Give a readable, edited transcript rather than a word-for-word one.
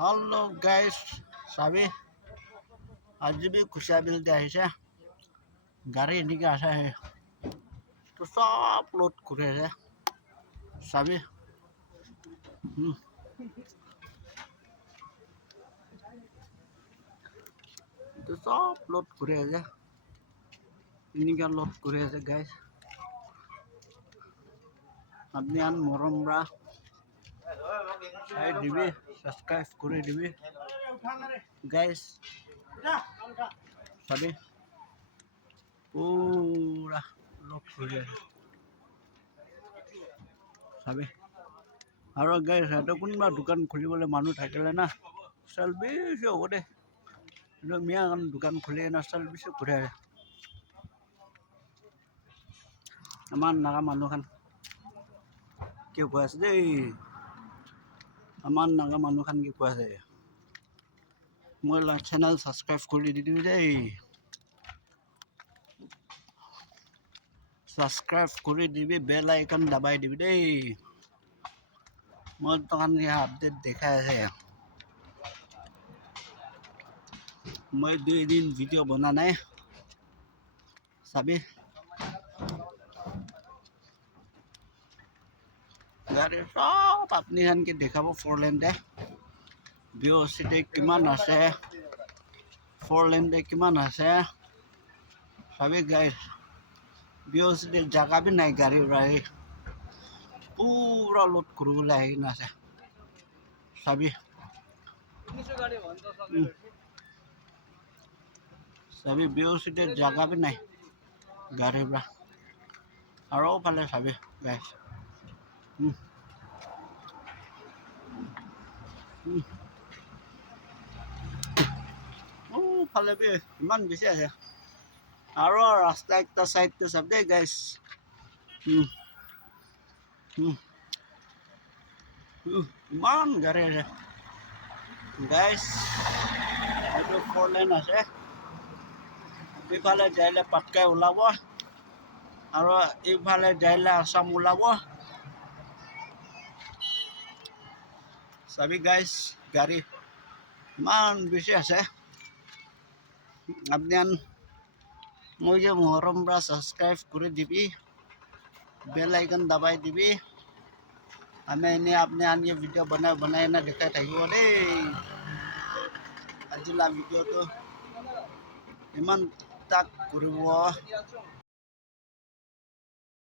Hello guys, sabi আজি भी खुशिया बिलते আহিছে গাড়ী এনেকে আছে তো সব লোড করে আছে sabi তো সব লোড করে আছে এনেকে লোড করে আছে গাইস আপনি আন মরমরা সাই দিবি সাবস্ক্রাইব করে দিবি গাইস sabi পুরা লোড করে আছে sabi আৰু গাইস এটা কোনবা দোকান খুলিবলৈ মানুহ থাকিলে না সাৰ্ভিস হ'ব দে মিয়া দোকান খুলি না সাৰ্ভিস কৰে আমাৰ নাগা মানুহখান কি কৈ আছে দেই আমাৰ নাগা মানুহখান কি কৈ আছে মই চেনেল সাবস্ক্ৰাইব কৰি দি দিবি দেই সাবস্ক্ৰাইব কৰি দিবি বেল আইকন দবাই দিবি দেই মই তখন আপডেট দেখাই আছে মই 2 দিন ভিডিও বনা নাই চাবি গাড়ী সব আপনি হানকে দেখাব 4 লেন দে বিওসিতে কিমান আছে 4 লেন দে কিমান আছে চাবি গাইস বিওসিতে জায়গা भी নাই গাড়ী উৰাই পুৰা লোড কৰিবলৈ আহি আছে চাবি চাবি বিওসিতে জায়গা भी নাই গাড়ী উৰা আৰু ফালে চাবি গাইস ফালে বি ইমান বেছি আছে আৰু ৰাস্তা একটা সাইডতে চাব দেই গাইস ইমান গাড়ী আছে গাইস এইটো 4 লেন আছে ইফালে যাইলে পাটকাই ওলাব আৰু ইফালে যাইলে আসাম ওলাব চাবি গাইস গাড়ী ইমান বেছি আছে আপনি মই যে মহরমরা সাবস্ক্রাইব করে দিবি বেল আইকন দবাই দিবি আমি এনে আপনি আনিয়ে ভিডিও বনাই না দেখাই থাকিব দেই আজিলা ভিডিওটো ইমান তাক কৰিব